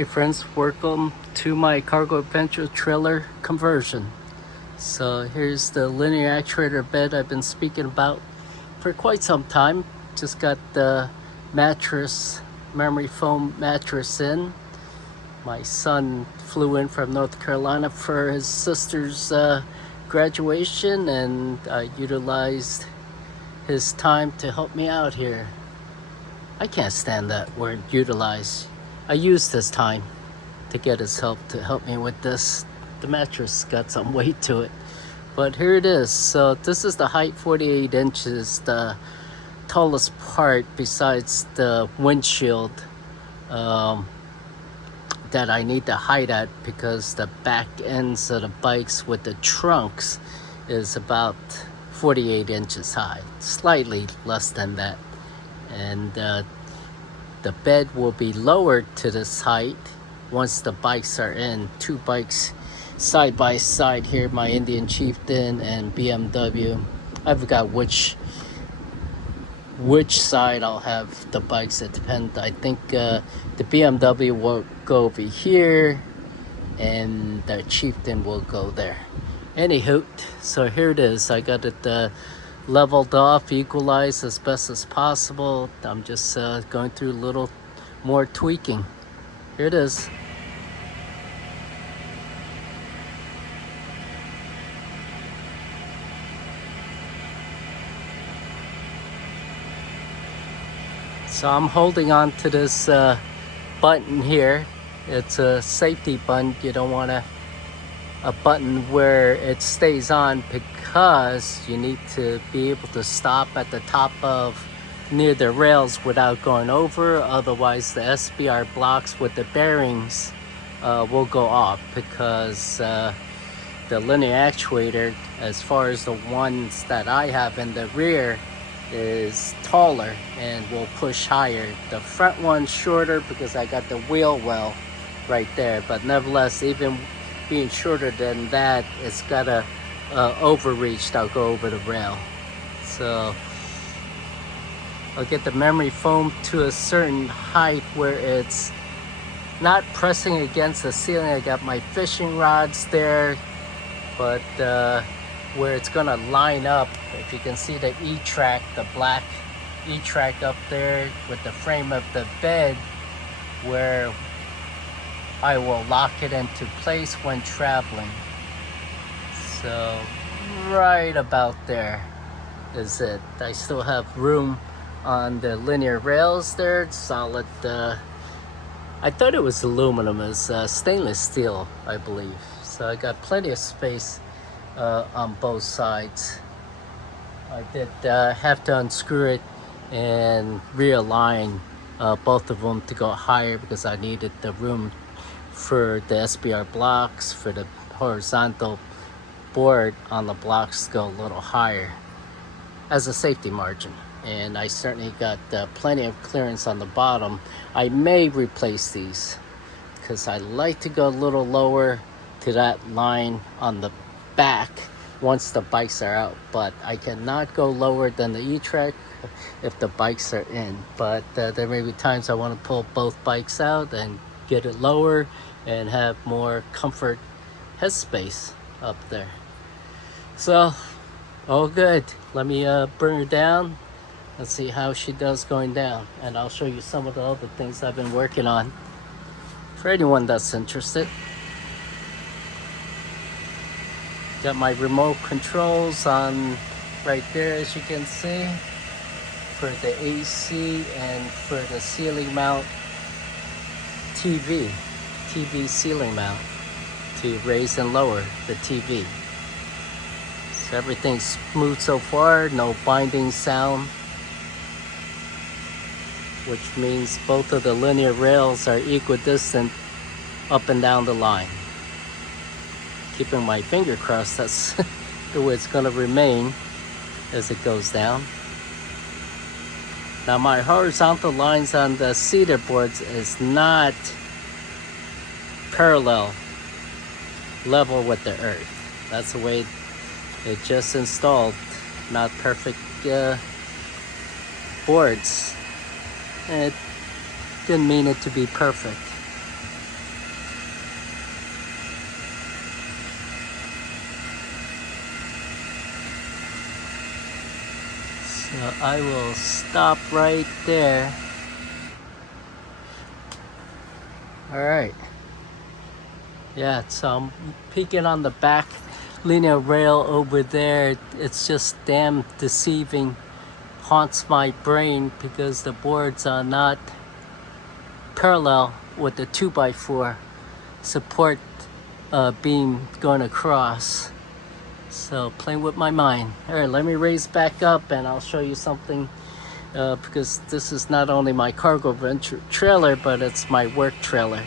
Hey friends, welcome to my cargo adventure trailer conversion. So here's the linear actuator bed I've been speaking about for quite some time. Just got the mattress, memory foam mattress in. My son flew in from North Carolina for his sister's graduation, and I utilized his time to help me out here. I can't stand that word, utilize. I used his time to get his help to help me with this. The mattress got some weight to it, but here it is. So this is the height, 48 inches, the tallest part besides the windshield that I need the height at, because the back ends of the bikes with the trunks is about 48 inches high, slightly less than that. And the bed will be lowered to this height once the bikes are in. Two bikes side by side here, my Indian Chieftain and BMW. I forgot which side I'll have the bikes. It depends. I think the BMW will go over here and the Chieftain will go there. Anywho, so here it is. I got it leveled off, equalized as best as possible. I'm just going through a little more tweaking. Here it is. So I'm holding on to this button here. It's a safety button. You don't want a button where it stays on, because you need to be able to stop at the top of near the rails without going over. Otherwise the SBR blocks with the bearings will go off, because the linear actuator, as far as the ones that I have in the rear, is taller and will push higher. The front one's shorter because I got the wheel well right there, but nevertheless, even being shorter than that, it's got a overreach that'll go over the rail. So I'll get the memory foam to a certain height where it's not pressing against the ceiling. I got my fishing rods there, but where it's gonna line up, if you can see the E-track, the black E-track up there with the frame of the bed, where I will lock it into place when traveling. So right about there is it. I still have room on the linear rails there. Solid, I thought it was aluminum. It's stainless steel, I believe. So I got plenty of space on both sides. I did have to unscrew it and realign both of them to go higher, because I needed the room for the SBR blocks, for the horizontal board on the blocks to go a little higher as a safety margin. And I certainly got plenty of clearance on the bottom. I may replace these, because I like to go a little lower to that line on the back once the bikes are out, but I cannot go lower than the E-track if the bikes are in. But there may be times I want to pull both bikes out and get it lower and have more comfort headspace up there. So all good. Let me bring her down. Let's see how she does going down, and I'll show you some of the other things I've been working on for anyone that's interested. Got my remote controls on right there, as you can see, for the AC and for the ceiling mount TV ceiling mount to raise and lower the TV. So everything's smooth so far, no binding sound, which means both of the linear rails are equidistant up and down the line. Keeping my finger crossed that's the way it's going to remain as it goes down. Now my horizontal lines on the cedar boards is not parallel, level with the earth. That's the way it just installed. Not perfect boards. It didn't mean it to be perfect. I will stop right there. All right. Yeah, so I'm peeking on the back linear rail over there. It's just damn deceiving. Haunts my brain because the boards are not parallel with the 2x4 support beam going across. So playing with my mind. All right, let me raise back up and I'll show you something because this is not only my cargo venture trailer, but it's my work trailer.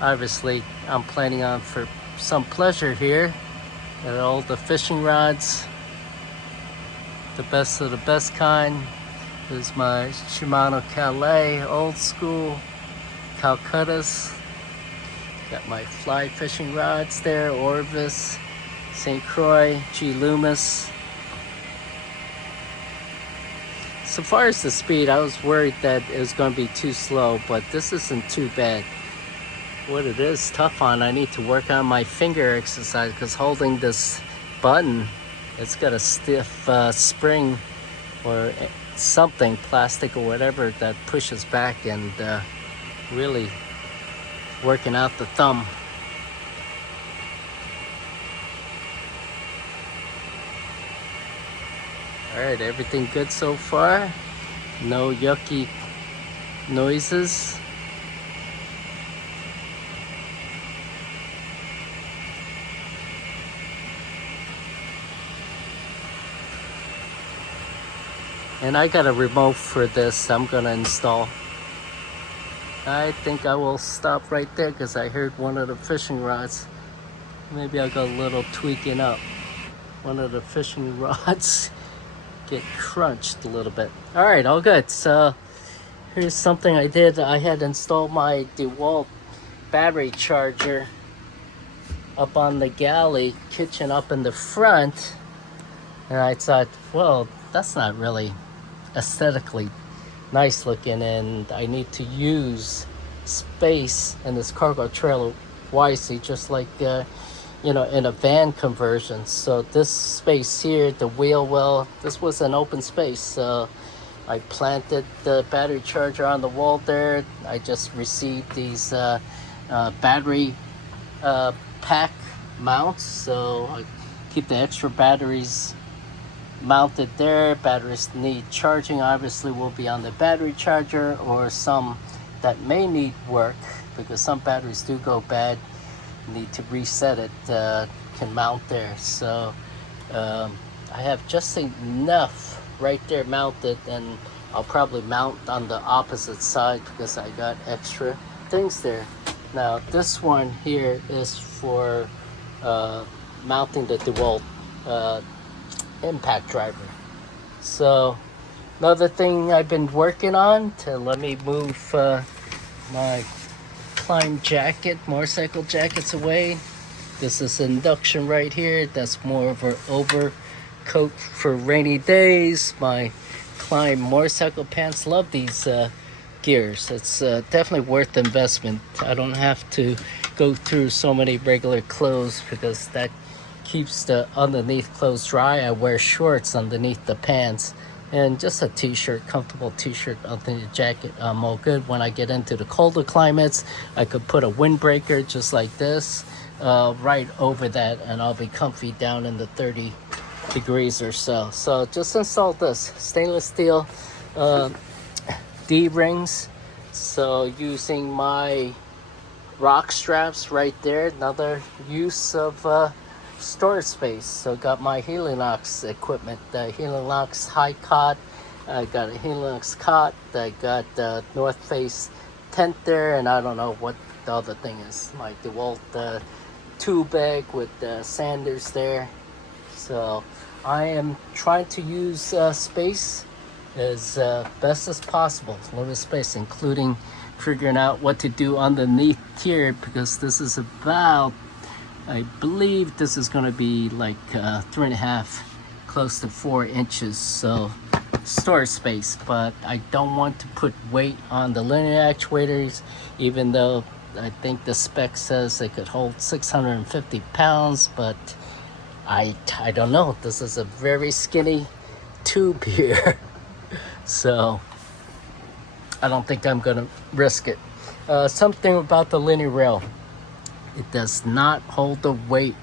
Obviously, I'm planning on for some pleasure here. Got all the fishing rods, the best of the best kind. This is my Shimano Calais old school Calcuttas. Got my fly fishing rods there, Orvis, St. Croix, G. Loomis. So far as the speed, I was worried that it was going to be too slow, but this isn't too bad. What it is tough on, I need to work on my finger exercise because holding this button, it's got a stiff spring or something, plastic or whatever, that pushes back and really working out the thumb. All right, everything good so far? No yucky noises? And I got a remote for this I'm gonna install. I think I will stop right there because I heard one of the fishing rods. Maybe I'll go a little tweaking up. One of the fishing rods get crunched a little bit. All right, all good. So here's something I did. I had installed my DeWalt battery charger up on the galley kitchen up in the front. And I thought, well, that's not really aesthetically nice looking, and I need to use space in this cargo trailer wisely, just like in a van conversion. So this space here, the wheel well, this was an open space, so I planted the battery charger on the wall there. I just received these battery pack mounts, so I keep the extra batteries mounted there. Batteries need charging, obviously will be on the battery charger, or some that may need work because some batteries do go bad, need to reset it, can mount there. So I have just enough right there mounted, and I'll probably mount on the opposite side because I got extra things there. Now this one here is for mounting the DeWalt impact driver. So another thing I've been working on, let me move my climb jacket, motorcycle jackets away. This is induction right here. That's more of an overcoat for rainy days. My climb motorcycle pants, love these gears. It's definitely worth the investment. I don't have to go through so many regular clothes because that keeps the underneath clothes dry. I wear shorts underneath the pants and just a t-shirt, comfortable t-shirt underneath the jacket. I'm all good. When I get into the colder climates, I could put a windbreaker just like this right over that, and I'll be comfy down in the 30 degrees or so. So just installed this stainless steel D-rings. So using my rock straps right there, another use of storage space. So got my Helinox equipment, the Helinox high cot. I got a Helinox cot. I got the North Face tent there, and I don't know what the other thing is. My DeWalt tool bag with sanders there. So I am trying to use space as best as possible. Limited space, including figuring out what to do underneath here, because this is about, I believe this is going to be like 3.5, close to 4 inches. So storage space, but I don't want to put weight on the linear actuators, even though I think the spec says it could hold 650 pounds, but I don't know. This is a very skinny tube here. So I don't think I'm gonna risk it. Something about the linear rail. It does not hold the weight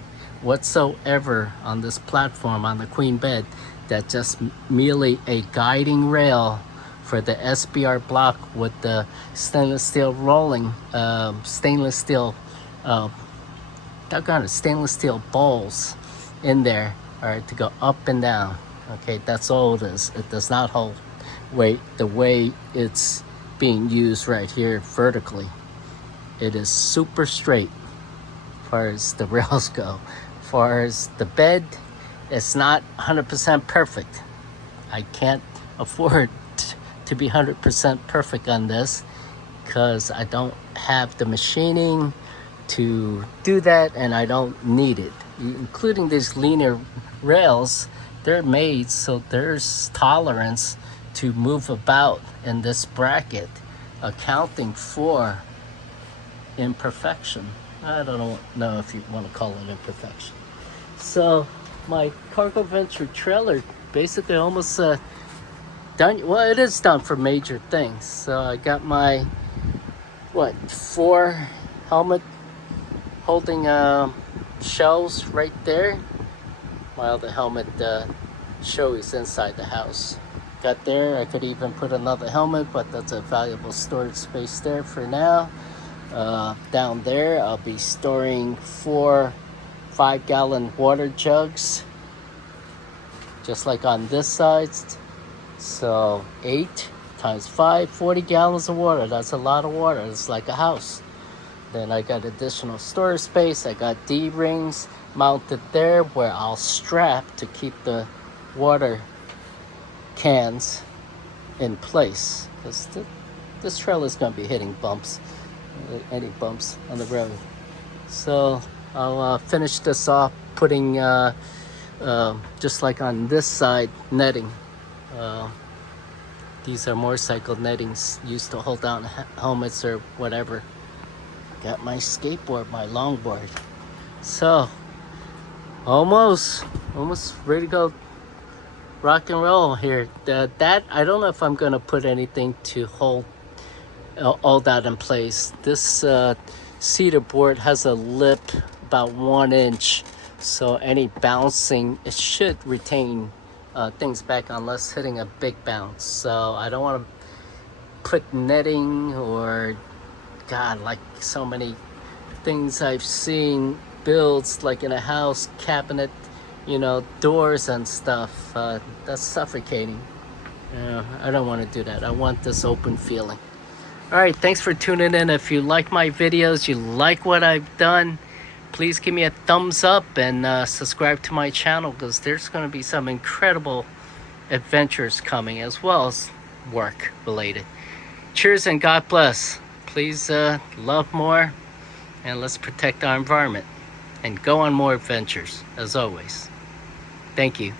whatsoever on this platform on the queen bed. That's just merely a guiding rail for the SBR block with the stainless steel rolling, stainless steel balls in there, all right, to go up and down. Okay, that's all it is. It does not hold weight the way it's being used right here vertically. It is super straight as far as the rails go. As far as the bed, it's not 100% perfect. I can't afford to be 100% perfect on this because I don't have the machining to do that, and I don't need it. Including these linear rails, they're made so there's tolerance to move about in this bracket, accounting for imperfection. I don't know if you want to call it imperfection. So my cargo venture trailer basically almost done. Well, it is done for major things. So I got my 4 helmet holding shelves right there, while the helmet show is inside the house. Got there. I could even put another helmet, but that's a valuable storage space there for now. Down there I'll be storing 4 5-gallon water jugs, just like on this side. So 8 times 5, 40 gallons of water. That's a lot of water. It's like a house. Then I got additional storage space. I got D-rings mounted there where I'll strap to keep the water cans in place, because this trailer is going to be hitting bumps, any bumps on the road. So I'll finish this off putting just like on this side, netting. These are motorcycle nettings used to hold down helmets or whatever. Got my skateboard, my longboard. So almost ready to go rock and roll here. That I don't know if I'm gonna put anything to hold all that in place. This cedar board has a lip about 1 inch, so any bouncing, it should retain things back unless hitting a big bounce. So I don't want to put netting or like so many things I've seen builds, like in a house, cabinet, doors and stuff. That's suffocating. I don't want to do that. I want this open feeling. All right, thanks for tuning in. If you like my videos, you like what I've done, please give me a thumbs up and subscribe to my channel, because there's going to be some incredible adventures coming as well as work related. Cheers and God bless. Please love more, and let's protect our environment and go on more adventures as always. Thank you.